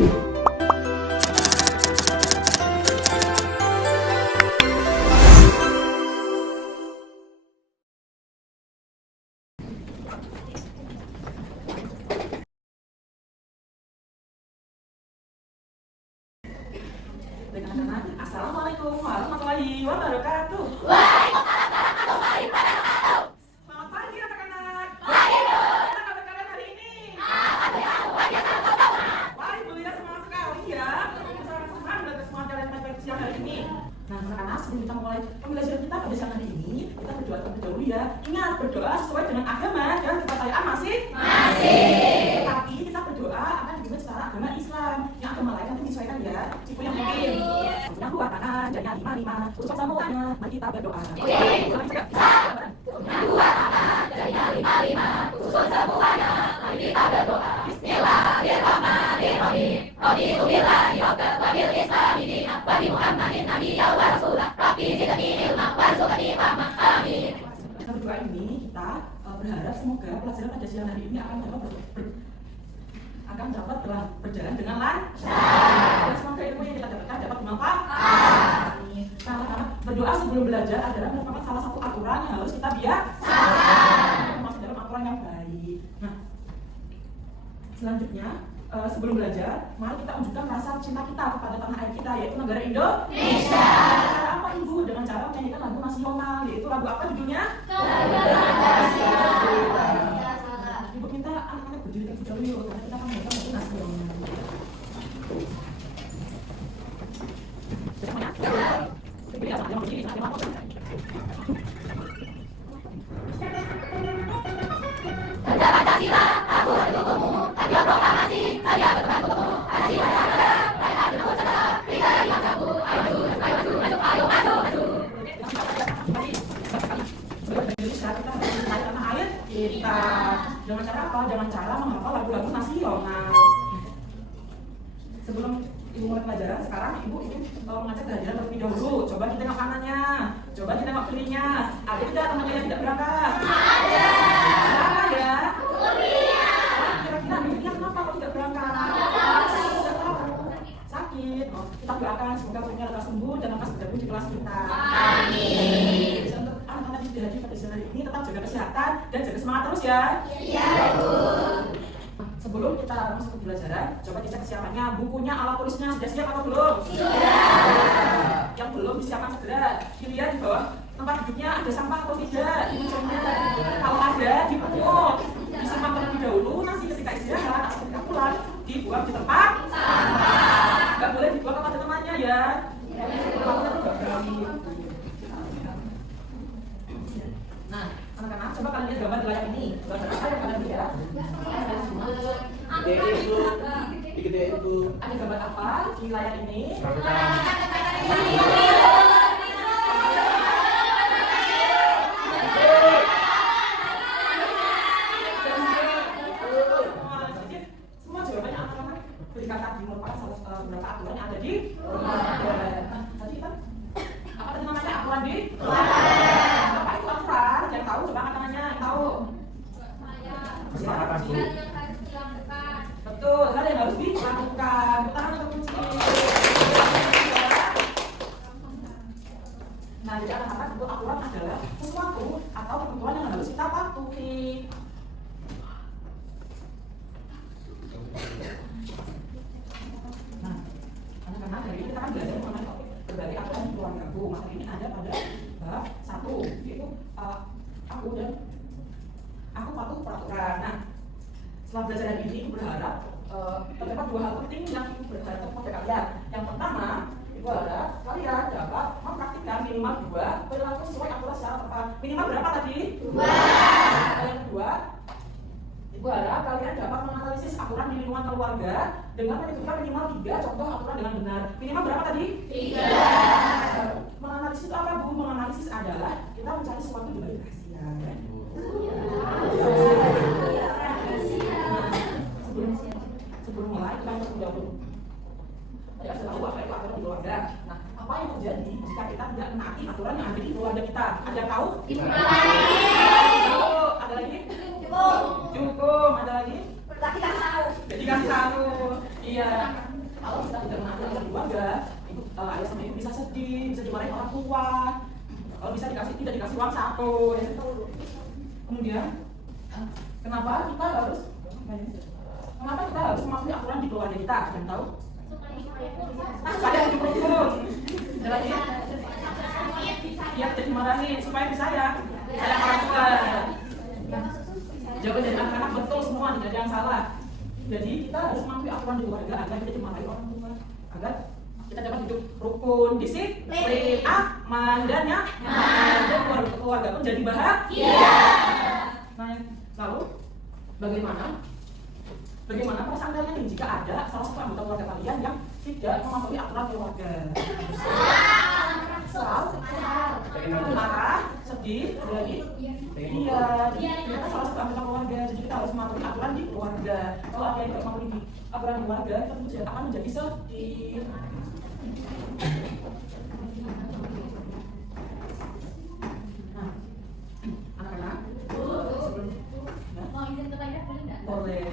Assalamualaikum warahmatullahi wabarakatuh. Waalaikumsalam warahmatullahi wabarakatuh. Selamat pagi anak-anak. Pagi, Bu. Apa kabar kalian hari ini? Alhamdulillah, luar biasa banget. Wah, Ibu Lina semangat sekali ya. Saya senang dengan semangat kalian pada siang hari ini. Nah, anak-anak, sebelum kita mulai pembelajaran kita pada siang hari ini, kita berdoa terlebih dahulu ya. Ingat, berdoa sesuai dengan agama dan kepercayaan masih. Tetapi kita berdoa akan juga secara agama Islam. Yang agama lain nanti menyesuaikan ya. Ibu yang mungkin. Yang dua tangan, jadinya 5, urusan semuanya. Mari kita berdoa. Ulangi juga. Yang dua tangan, jadinya 5, urusan semuanya. Mari kita berdoa. Bismillahirrahmanirrahim. Raditu billahi rabban wa bil islami dinan wa bi Muhammadin nabiyyan wa rasulah. Rabbi zidni ilman warzuqni fahman. Amin. Kita berdoa ini kita berharap semoga pelajaran pada siang hari ini akan dapat berjalan dengan lancar. Dan semoga ilmu yang kita dapatkan dapat bermanfaat. Amin. Karena berdoa sebelum belajar adalah merupakan salah satu aturan yang harus kita biasakan. Masuk dalam aturan yang baik. Nah, selanjutnya sebelum belajar, mari kita unjukkan rasa cinta kita kepada tanah air kita, yaitu negara Indonesia. Cara apa Ibu? Dengan cara menyanyikan lagu nasional, yaitu lagu apa judulnya? Ibu minta anak-anak berdiri terlebih dahulu karena kita akan menyanyikan lagu nasional. Kerja Pancasila, aku mendukungmu. Kerja proklamasi, saya berteman untukmu. Pancasila adalah negara, mereka dukung segala. Kita dari bangsaku, ayo maju, ayo maju. Indonesia kita harus mencintai tanah air kita. Dengan cara apa? Dengan cara menghafal lagu-lagu nasional. Sebelum Ibu mulai pelajaran, sekarang Ibu ingin mengajak kehadiran terlebih dahulu. Coba kita tengok kanannya, coba kita tengok kirinya. Ada tidak temannya yang tidak berangkat? Ada. Siapa ya? Kira-kira adiknya kenapa kalau tidak berangkat? Tidak tahu. Sakit. Oh, kita doakan semoga punya lekas sembuh dan lekas bergabung di kelas kita. Amin. Untuk anak-anak yang sudah hadir pada siang hari ini tetap jaga kesehatan dan jaga semangat terus ya. Iya, Bu. Sebelum kita masuk ke pembelajaran, coba dicek kesiapannya, bukunya, alat tulisnya sudah siap atau belum? Sudah. Yang belum disiapkan segera. Dilihat di bawah tempat duduknya ada sampah atau tidak. Kalau ada, dipungut. Disimpan terlebih dahulu, nanti ketika istirahat atau ketika pulang, dibuang di tempat sampah. Nggak boleh dibuang kepada temannya ya. Kalau itu nggak berani. Nah, anak-anak, coba kalian lihat gambar di layar ini. Gambar apa yang kalian lihat? Digedein Bu. Ada gambar apa di layar ini? Semua jawabannya anak-anak berikan tadi merupakan salah beberapa aturan yang ada di tadi kan apa tadi namanya aturan di apa itu aturan yang tahu coba angkat tangannya yang tahu Kesepakatan Bu. betul hal yang harus dilakukan tangan terkunci. Nah jadi anak-anak itu aturan adalah sesuatu atau ketentuan yang harus kita patuhi. Nah, anak-anak hari ini kita akan belajar mengenai topik berbagai aturan di keluarga Bu. Masa ini ada pada bab 1, yaitu aku patuh peraturan. Nah, setelah belajar hari ini, Ibu berharap terdapat 2 hal penting yang Ibu berharap kepada kalian. Yang pertama, Ibu harap kalian dapat mempraktikkan minimal 2 perilaku sesuai aturan secara tepat. Minimal berapa tadi? 2. Yang kedua, Ibu harap kalian dapat menganalisis aturan di lingkungan keluarga dengan menentukan minimal 3 contoh aturan dengan benar. Minimal berapa tadi? 3. Menganalisis itu apa Bu? Menganalisis adalah kita mencari sesuatu di balik rahasia. Sebelum mulai kita harus menjawab. Ada tahu apa itu aturan di keluarga. Nah, apa yang terjadi jika kita tidak menaati aturan yang ada di keluarga kita? Ada tahu? Ada lagi? Cukup. Ada lagi? Laki kasih tahu. Jadi kasih tahu. Iya. Kalau kita tidak mengatur aturan keluarga, ayah sama ibu bisa sedih, bisa dimarahin orang tua. Kalau bisa tidak dikasih uang saku. Ya. Kemudian, kenapa kita harus mematuhi aturan di keluarga kita? Kalian tahu? Supaya hidup rukun. Lagi, ya tidak dimarahin, supaya disayang orang tua. Jawaban dari anak-anak betul semua, tidak ada yang salah. Jadi kita harus mematuhi aturan di keluarga agar tidak dimarahi orang tua, agar kita dapat hidup rukun, disiplin, aman dan nyaman, dan keluarga pun jadi bahagia. Nah, lalu bagaimana perasaan kalian jika ada salah satu anggota keluarga kalian yang tidak mematuhi aturan keluarga? Marah, sedih, lagi. Iya, kita salah satu anggota keluarga, jadi kita harus mematuhi aturan di keluarga. Kalau ada yang tidak mematuhi aturan di keluarga, kita tentu saja akan menjadi sedih. Nah, anak-anak, Mau izin ke toilet boleh nggak? boleh.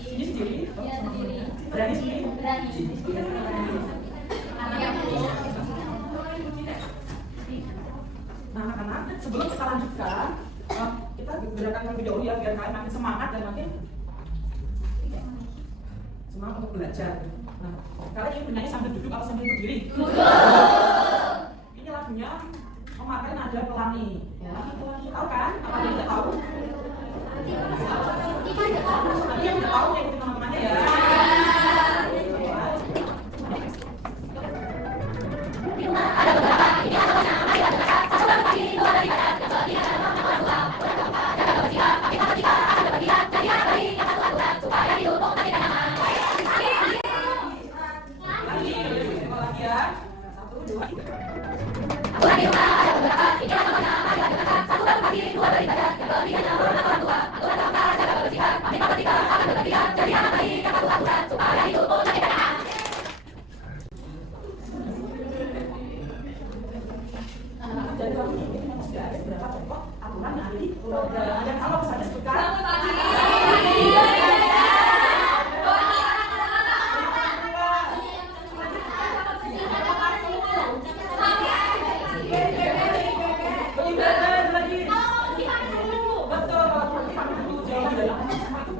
Ini sendiri? Iya, sendiri. Berani sendiri? Berani. Nah, anak-anak, sebelum kita lanjutkan, kita gerakan terlebih dahulu ya, biar kalian makin semangat dan makin semangat untuk belajar. Nah, kalian ingin bernyanyi sambil duduk atau sambil berdiri? Ini lagunya memakai nada pelangi. Ya, tahu kan? Apa yang tidak tahu? Tapi yang tidak tahu ya ikutin teman-temannya ya. Lagi ya. 1, 2, 3. Dari kamu ini memang sudah ada beberapa contoh aturan yang ada di keluarga. Yang kalau misalnya sebutkan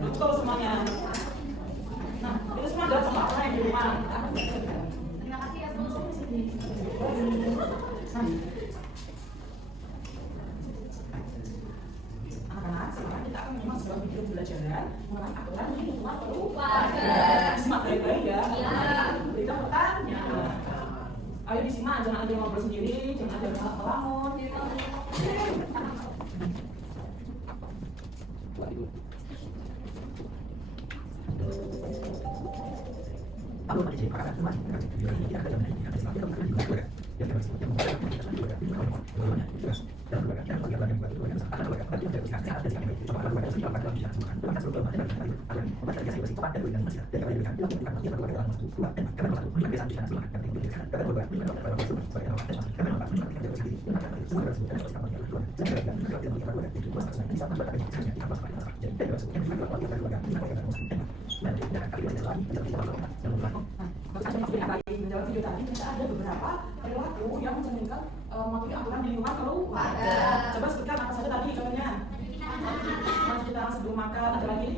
betul semuanya. Nah, itu semua adalah contoh aturan yang di rumah. Terima kasih ya, Bu. Anak-anak, sekarang kita akan menyimak sebuah video pembelajaran mengenai aturan di lingkungan Keluarga. Simak baik-baik ya. Iya. Berikan pertanyaan. Ayo disimak, jangan ada yang ngobrol sendiri, jangan ada yang melamun. Menjawab video tadi, kita ada beberapa perilaku yang mencerminkan mematuhi aturan di lingkungan keluarga. Coba sebutkan apa saja tadi contohnya. Mencuci tangan sebelum makan, ada lagi?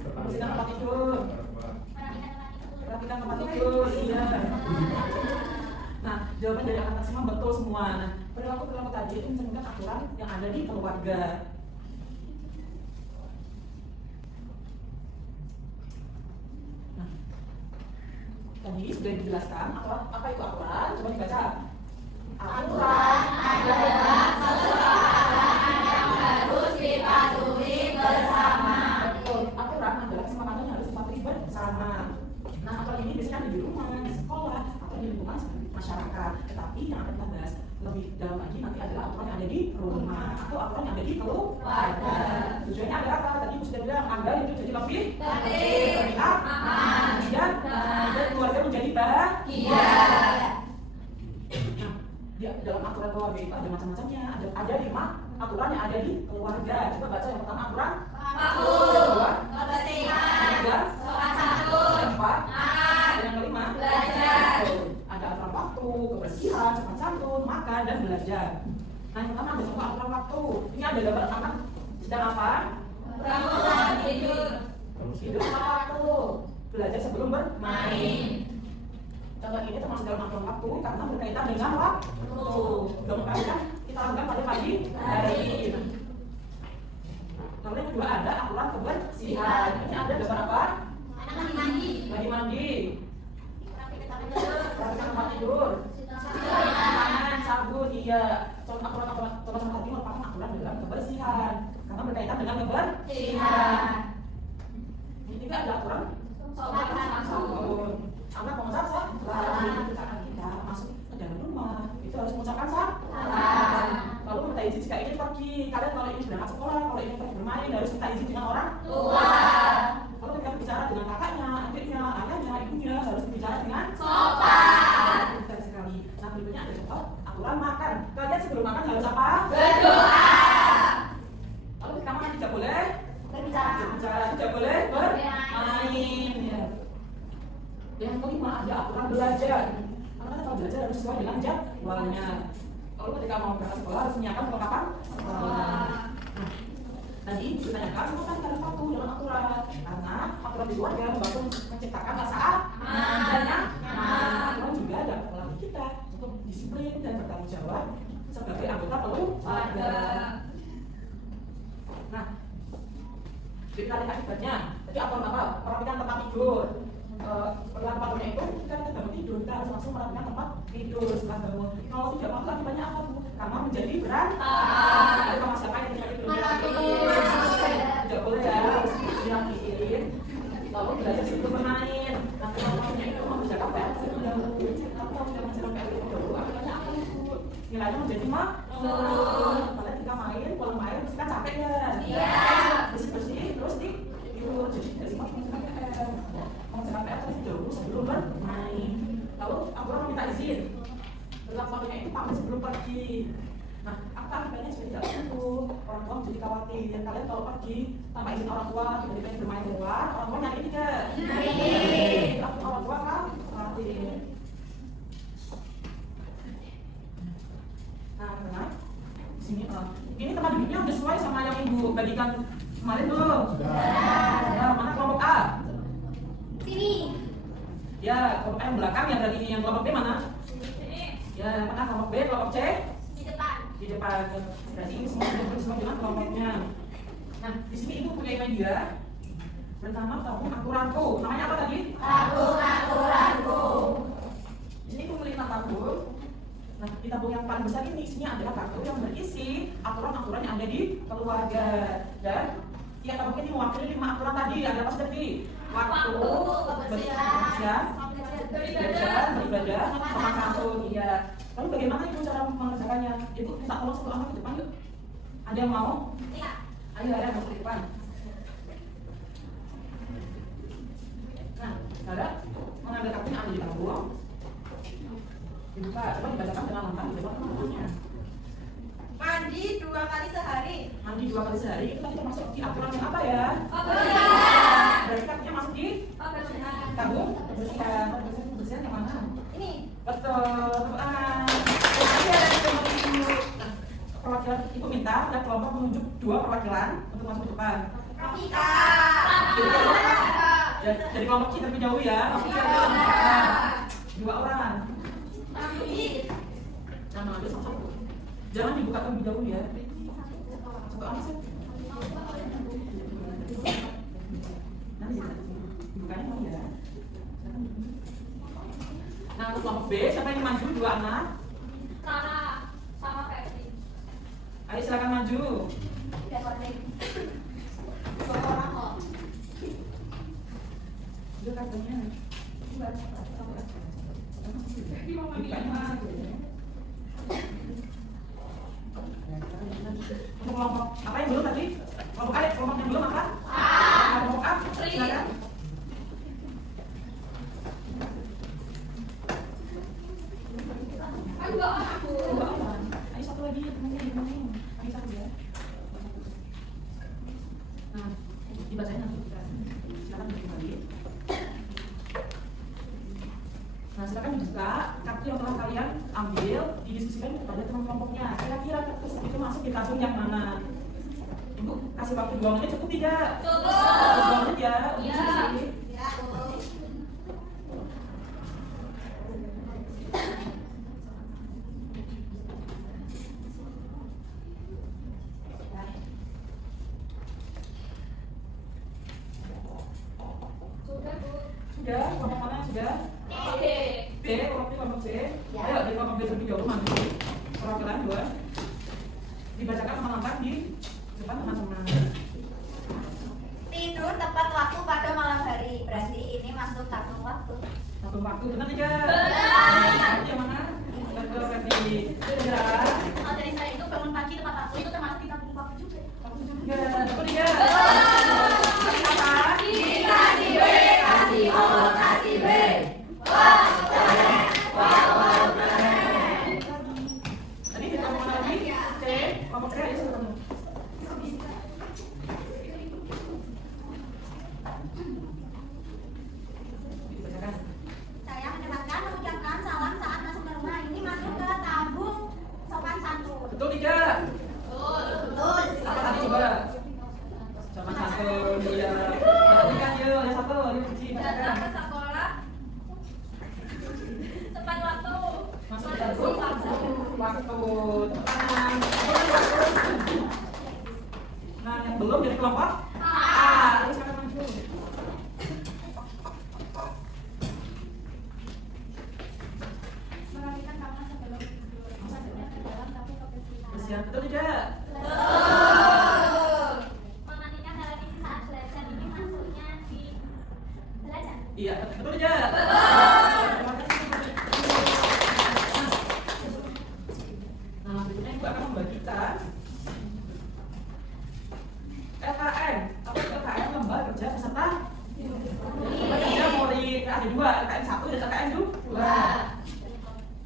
Membersihkan tempat tidur. Perhatikan tempat tidur, iya. Nah, jawaban dari anak-anak semua betul semua. Nah, perilaku-perilaku tadi itu mencerminkan aturan yang ada di keluarga. Tadi sudah dijelaskan apa itu aturan, coba dibaca. Aturan adalah kesepakatan yang harus dipatuhi bersama. Betul, aturan adalah kesepakatan yang harus dipatuhi bersama. Nah, aturan ini biasanya ada di rumah, di sekolah, atau di lingkungan masyarakat. Tetapi yang akan kita bahas lebih dalam lagi nanti adalah aturan yang ada di rumah atau aturan yang ada di keluarga. Tujuannya adalah apa? Tadi Ibu sudah bilang agar itu jadi lebih aman dan keluarga menjadi bahagia. Nah, dalam aturan keluarga itu ada macam-macamnya. Ada 5 aturan yang ada di keluarga. Coba baca yang pertama aturan. Yang kedua, Kebersihan. yang ketiga, Sopan santun. sopan santun, makan, dan belajar. Nah, yang pertama ada contoh aturan waktu. Ini ada gambar anak sedang apa? Bangun tidur. Tidur sama waktu. Belajar sebelum bermain. Contoh ini termasuk dalam aturan waktu karena berkaitan dengan waktu. Mudah-mudahan kan kita lakukan pada pagi hari. Lalu yang kedua ada aturan kebersihan. Ini ada gambar apa? Anak mandi. Lagi mandi. Rapikan Tempat tidur. Tangan, sabun, iya. Contoh aturan tadi merupakan aturan dalam kebersihan karena berkaitan dengan kebersihan. Ini juga ada aturan sabun. Anak mengucap salam saat kita masuk ke dalam rumah itu harus mengucapkan salam. Lalu minta izin jika ingin pergi. Kalian kalau ingin berangkat sekolah, kalau ingin pergi bermain harus minta izin dengan orang tua. Kalau kita bicara dengan kakaknya, adiknya, ayahnya, ibunya harus bicara dengan sopan. Benar sekali. Nah berikutnya ada contoh aturan makan. Kalian sebelum makan harus apa? Berdoa. Lalu ketika makan tidak boleh Berbicara. tidak boleh bermain. Ya. Yang kelima ada aturan belajar. Karena kalau belajar harus sesuai dengan jadwalnya. Lalu ketika mau berangkat sekolah harus menyiapkan perlengkapan sekolah. Nah, tadi ditanyakan bukan dalam waktu dalam aturan karena aturan di keluarga membantu menciptakan rasa aman dan nyaman. Aturan juga dapat melatih kita untuk disiplin dan bertanggung jawab sebagai anggota keluarga. Nah, kita lihat akibatnya. Jadi aturan apa? Perapikan tempat tidur. Setelah tempatnya itu kita bangun tidur, kita harus langsung merapikan tempat tidur setelah bangun. Kalau tidak mampu akibatnya apa tuh? Karena menjadi berantakan. Ada masalah yang tidak boleh ya, harus dirapiin. Lalu belajar sebelum bermain. Nanti mampunya itu mengerjakan PR terlebih dahulu. Atau tidak mengerjakan PR terlebih dahulu, akibatnya apa itu? Nilainya menjadi menurun. Kalian ketika main, pulang main, terus kan capek ya? Iya. Bersih-bersih, terus tidur. Jadi dari mengerjakan PR. Mengerjakan PR terlebih dahulu sebelum bermain. Lalu aku minta izin. Berlaku waktunya itu pamit sebelum pergi. Nah, apa akibatnya juga tidak tentu. Orang tua menjadi khawatir. Dan kalian kalau pergi tanpa izin orang tua, tiba-tiba bermain keluar, orang tua nyari tidak? Nyari. Orang tua kan khawatir. Nah, di sini ini tempat duduknya udah sesuai sama yang ibu bagikan kemarin belum? Ya, mana kelompok A? Sini. Ya, kelompok A yang belakang ya, berarti yang kelompok B mana? Ya, yang tengah kelompok B, kelompok C? Di depan. Di depan. Berarti ini semua dengan kelompoknya. Nah, di sini ibu punya media bersama kamu aturanku. Namanya apa tadi? Aturanku. Ini ibu melihat tabung. Nah, di tabung yang paling besar ini isinya adalah kartu yang berisi aturan-aturan yang ada di keluarga. Dan tiap tabung ini mewakili 5 aturan tadi. Ada apa tadi? Waktu, kebersihan, belajar, beribadah, sopan santun. Iya. Lalu bagaimana ibu cara mengerjakannya? Ibu minta tolong satu anak ke depan yuk. Ada yang mau? Iya. Ayo ada masuk ke depan. Nah, saudara mengambil kartu yang ada di tabung. Dibuka, coba dibacakan dengan lantang di depan teman-temannya. Mandi 2 kali sehari. Mandi 2 kali sehari itu tadi termasuk di aturan yang apa ya? Kebersihan. Berarti kartunya masuk di Kebersihan. tabung kebersihan. Kebersihan yang mana? Ini. Betul. Terima kasih ada kelompok ibu. Nah, perwakilan ibu minta ada kelompok menunjuk 2 perwakilan untuk masuk ke depan. Rapika. Ya, dari kelompok kita terlebih dahulu ya. Rapika. 2 orang. Nama ambil satu-satu. Jangan dibuka terlebih dahulu ya. Satu ambil satu. Nanti dibukanya mau ya. Nah, untuk kelompok B, siapa yang maju? 2 anak. Sarah sama Febri. Ayo silakan maju. Seorang kok. Itu kartunya. Untuk kelompok apa yang belum tadi? Kelompok A, kelompok yang belum apa? Kelompok A, silakan. Ayo satu lagi temannya di mana? Ayo satu ya. Nah, dibacain nanti. Silakan kembali. Nah, silakan dibuka kartu yang telah kalian ambil, didiskusikan kepada teman kelompoknya. Kira-kira kartu itu masuk di tabung yang mana? Ibu kasih waktu 2 menit cukup tidak? Cukup. 2 menit ya. Iya. Sudah, kelompok mana yang sudah? B, kelompok C. Ayo dari kelompok B terlebih dahulu maju. Perwakilan 2. Dibacakan sama di depan teman-teman. Tidur tepat waktu pada malam hari. Berarti ini masuk tabung waktu. Tabung waktu, benar tidak? Benar. Yang mana? Betul, Ferdi. Sudah. Kalau dari saya itu bangun pagi tepat waktu itu termasuk di tabung waktu juga. Waktu juga. Betul tidak? Kasih apa? Kasih B, kasih O, kasih B. Tadi di kelompok mana lagi? C. Kelompok C ayo sudah ketemu. Dibacakan. Saya menyempatkan mengucapkan salam saat masuk ke rumah. Ini masuk ke tabung sopan santun. Betul tidak? Betul. Apa tadi coba? Sama satu dia. Perhatikan yuk, yang satu yuk Cici Datang ke bacakan. sekolah tepat waktu. Masuk ke tabung waktu. Tangan. Nah, yang belum dari kelompok A. Ayo silakan maju. Perhatikan karena sebelum masuknya ke dalam tabung kebersihan. Bersiap betul tidak? Mematikan televisi saat belajar ini masuknya di belajar. Iya, betul tidak? Nah, berikutnya Ibu akan membagikan LKM. Apa itu LKM? Lomba kerja peserta kerja mulai ada 2, LKM 1 dan LKM 2.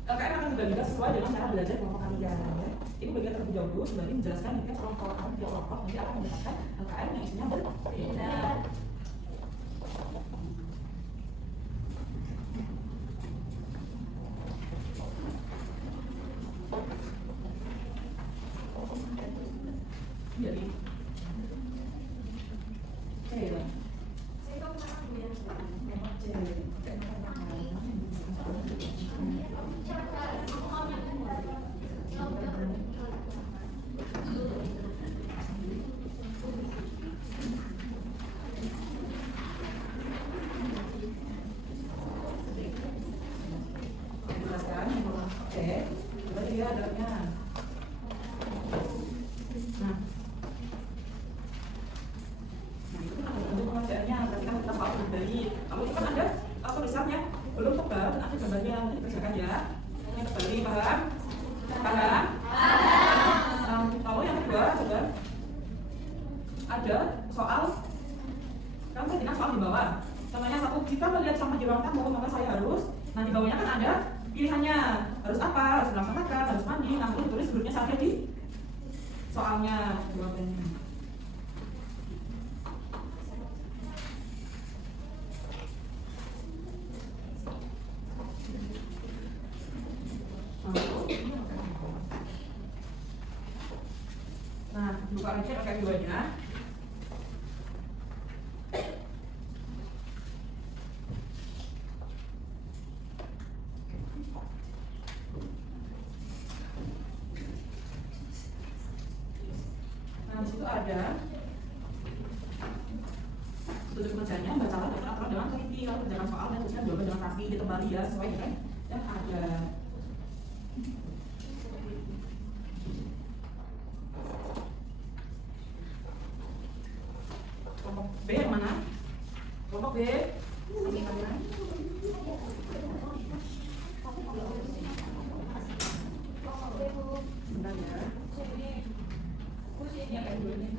LKM akan dibagi sesuai dengan cara belajar kelompok kalian. Ya. Ini bagian terlebih dahulu sembari menjelaskan jika kelompok nanti akan mendapatkan LKM yang isinya berbeda. Jadi, oke. Jelaskan, oke. Coba dia adabnya. Nah, untuk pengerjaannya berarti kan kita soal dari kamu itu kan ada tulisannya belum tebal, nanti gambarnya nanti dikerjakan ya. Yang tebal, paham? Paham? Lalu yang kedua coba ada soal kamu kan soal di bawah. Contohnya satu, jika melihat sampah di ruang tamu maka saya harus. Nah di bawahnya kan ada pilihannya harus apa, harus melaksanakan, harus mandi. Nanti ditulis grupnya saja di soalnya jawabannya. Nah, buka lagi pakai duanya. Nah, di situ ada tujuh kerjanya, bacalah dengan aturan dengan teliti, lalu kerjakan soal dan tuliskan jawaban dengan rapi, ditebali ya sesuai dengan yang ada. Kelompok B yang mana? Kelompok B. Sini kalian. Sebentar ya. Ini yang dulu nih.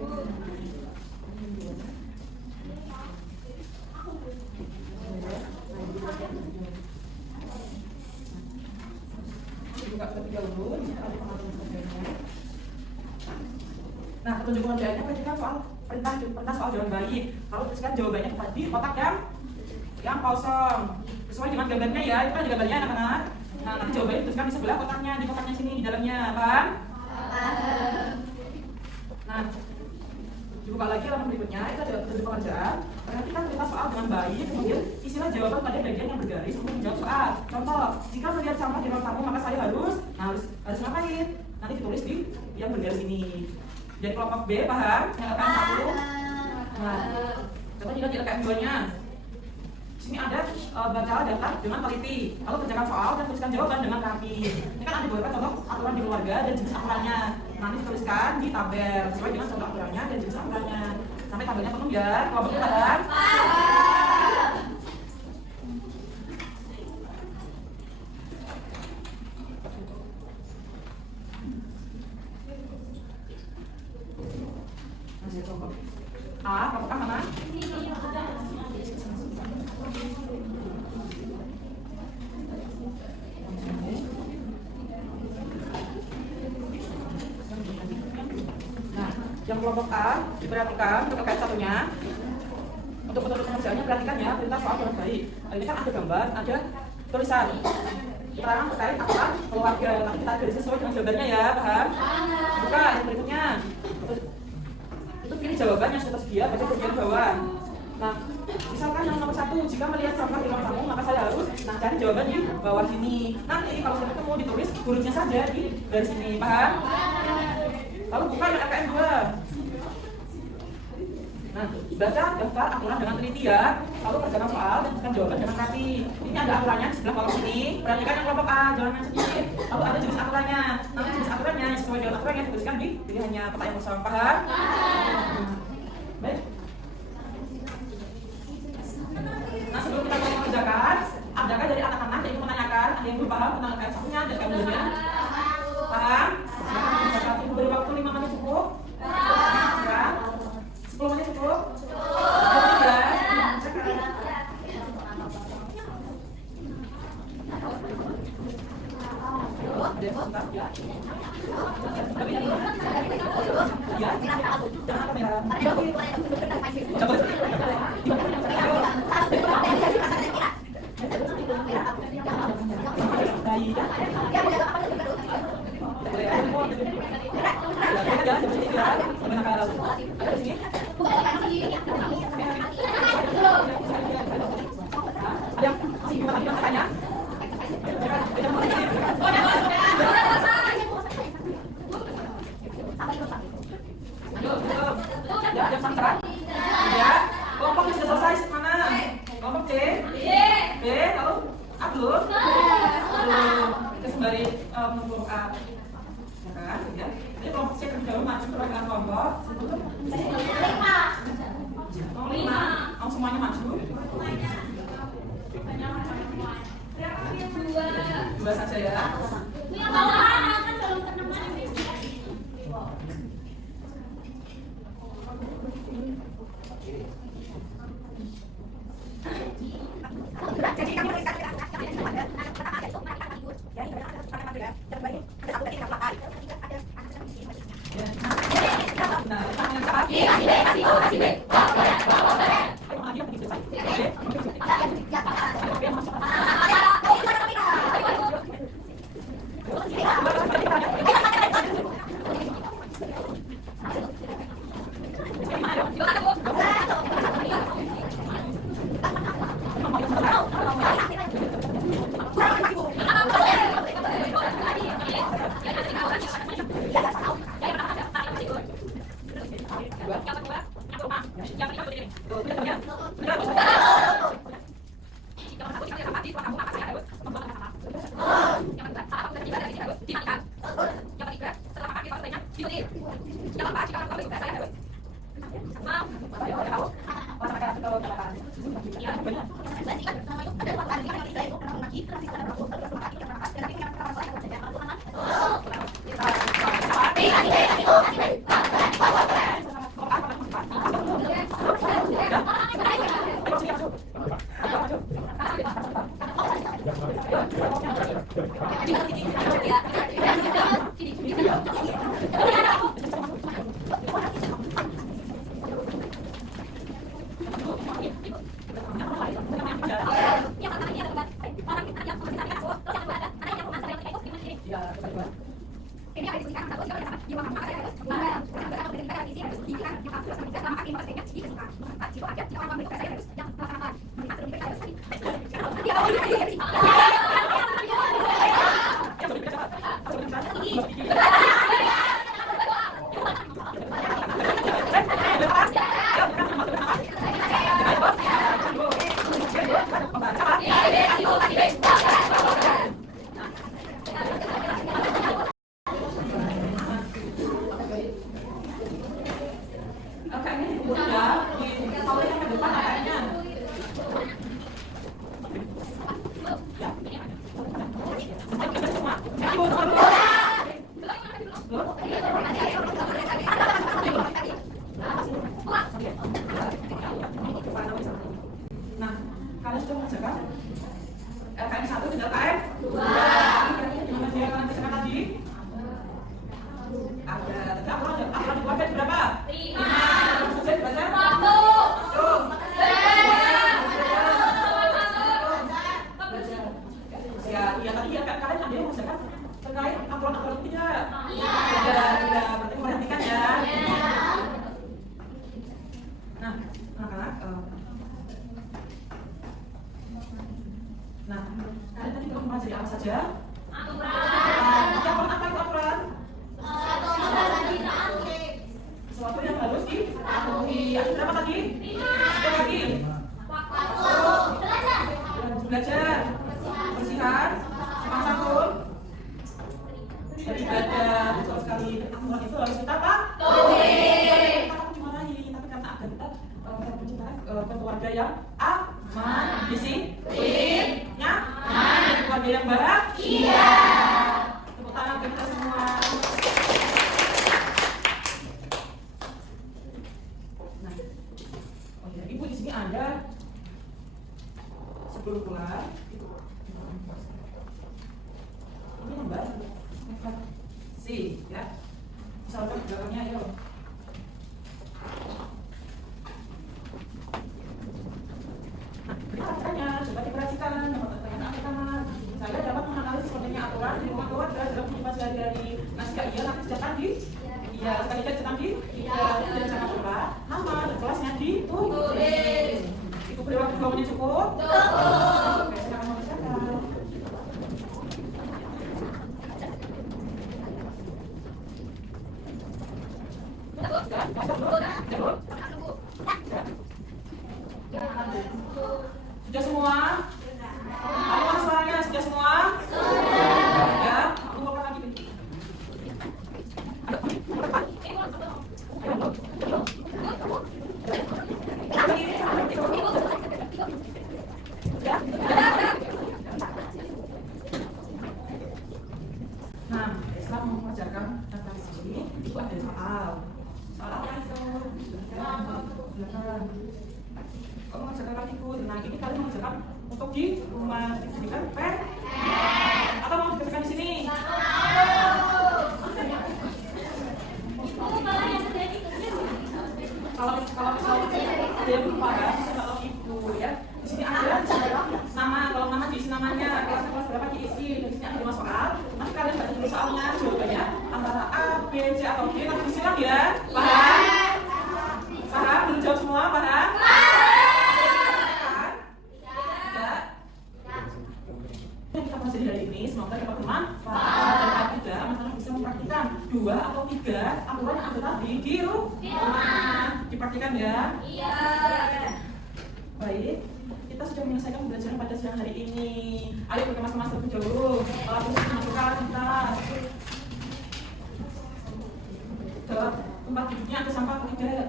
Buka terlebih dahulu, ini ada pengaturan kerjanya. Nah, petunjuk pengerjaannya ketika soal perintah soal jawaban baik. Kalau tuliskan jawabannya di kotak yang yang kosong. Sesuai dengan gambarnya ya, itu kan ada gambarnya anak-anak. Nah, nanti jawabannya dituliskan di sebelah kotaknya, di kotaknya sini, di dalamnya, paham? Nah, dibuka lagi halaman berikutnya, itu ada tujuh pekerjaan. Perhatikan kertas soal dengan baik, kemudian isilah jawaban pada bagian yang bergaris untuk menjawab soal. Contoh, jika melihat sampah di ruang tamu, maka saya harus ngapain? Nanti ditulis di yang bergaris ini. Jadi kelompok B, paham? Yang LKM 1. Nah, coba kita di LKM 2-nya. Sini ada baca daftar dengan teliti, lalu kerjakan soal dan tuliskan jawaban dengan rapi. Ini kan ada beberapa contoh aturan di keluarga dan jenis aturannya. Nanti dituliskan di tabel sesuai dengan contoh aturannya dan jenis aturannya. Sampai tabelnya penuh ya. Kelompok B paham? Masih kelompok A, kelompok A mana? Yang kelompok A, diperhatikan untuk LKM 1-nya. Untuk metode pengerjaannya perhatikan ya, perintah soal dengan baik. Ini kan ada gambar, ada tulisan keterangan terkait aturan keluarga. Nanti kita garis sesuai dengan jawabannya ya, paham? Buka yang berikutnya. Itu pilih jawaban yang sudah tersedia baca bagian bawah. Nah, misalkan yang nomor 1, jika melihat sampah di ruang tamu, maka saya harus cari jawaban di bawah sini. Nanti kalau sudah ketemu ditulis hurufnya saja di garis ini, paham? Lalu buka yang LKM 2. Nah, baca daftar aturan dengan teliti ya. Lalu kerjakan soal dan tuliskan jawaban dengan rapi. Ini ada aturannya di sebelah kolom ini. Perhatikan yang kelompok A, jangan main sendiri. Lalu ada jenis aturannya. Nanti jenis aturannya yang sesuai dengan aturannya dituliskan di pilihannya kotak yang kosong, paham? Baik. Nah, sebelum kita mulai mengerjakan, adakah dari anak-anak yang ingin menanyakan? Ada yang belum paham tentang LKM 1-nya dan LKM 2-nya? Paham? Beri waktu 5 menit cukup? Ya? 10 menit cukup? Cukup ya? Sebentar ya. Ya? Jangan kamera. Ya, kelompok sudah selesai mana? Kelompok C, B, lalu A belum? Kita sembari menunggu A, ya kan? Ya. Jadi kelompok C terlebih dahulu maju perwakilan kelompok. 5, mau semuanya maju? 2 saja ya. Membaca. Oke, ini udah di sampai ke depan kayaknya. Ya. Nah, kalian sudah mengerjakan LKM 1 dan LKM 2. Gimana dia kalian kerjakan tadi? Ada aturan dibuat berapa? 5. Sudah dibaca? Ya, tadi ya kalian ada yang mengerjakan terkait aturan-aturan tidak? Tidak, berarti perhatikan ya. Nah, anak-anak, kalian tadi telah mempelajari apa saja? Aturan apa itu aturan? Sesuatu yang harus dipatuhi. Ada berapa tadi? 5 lagi. Belajar, kebersihan, sopan santun, beribadah. Betul sekali. Aturan itu harus kita patuhi. Kita akan dimarahi, tapi karena agar kita menciptakan keluarga yang aman, disiplin, nyaman, dan keluarga yang bahagia. Tepuk tangan untuk kita semua. Nah, oh ya, Ibu di sini ada sebelum pulang. Ini lembar si, ya. Misalkan belakangnya, ayo. Caranya, coba diperhatikan teman-teman. Saya dapat menganalisis pentingnya aturan di rumah keluarga dalam kehidupan sehari-hari. Nah, jika iya, nanti kerjakan di iya, sekali kerjakan di iya, dan jangan lupa nama dan kelasnya ditulis. Ibu beri waktu 2 menit cukup? Oke, silakan mengerjakan. Sudah semua? Apa suaranya? Sudah semua? Ya, aku mau lagi. Nah, setelah mengerjakan analisis ini, itu ada soal. Soal apa itu? Belakang. Kamu mengerjakan lagi, Bu. Nah, ini kalian mengerjakan untuk di rumah. Dijadikan pen atau mau dikerjakan di sini? Kalau dia lupa ya, kalau Ibu ya. Di sini ada nama, kalau nama diisi namanya, kelas berapa diisi. Di sini ada 5 soal. Nanti kalian baca dulu soalnya, jawabannya antara A, B, C atau D. Nanti disilang ya. Paham? Paham? Belum jawab semua, paham? Kita pelajari hari ini semoga dapat bermanfaat dan juga anak-anak bisa mempraktikkan 2 atau 3 aturan yang ada tadi di rumah. Dipraktikkan ya? Iya. Baik, kita sudah menyelesaikan pembelajaran pada siang hari ini. Ayo berkemas-kemas terlebih dahulu. Langsung masukkan kita ke tempat duduknya. Ada sampah atau tidak?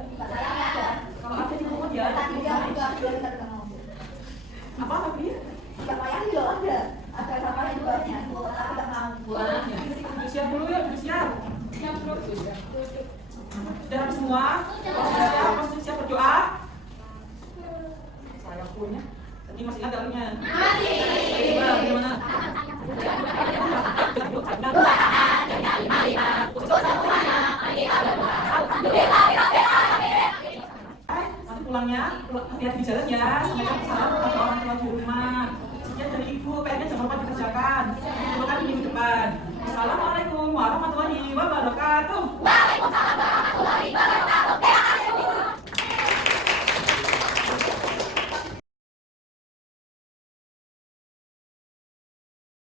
Kalau ada dipungut ya. Apa tadi? Ada sampahnya juga tapi tak mau. Siap dulu ya, siap. Sudah habis semua? Sudah siap berdoa? Saya punya. Tadi masih ada punya. Masih. Bagaimana? Nanti pulangnya, hati-hati di jalan ya. Sampaikan salam kepada orang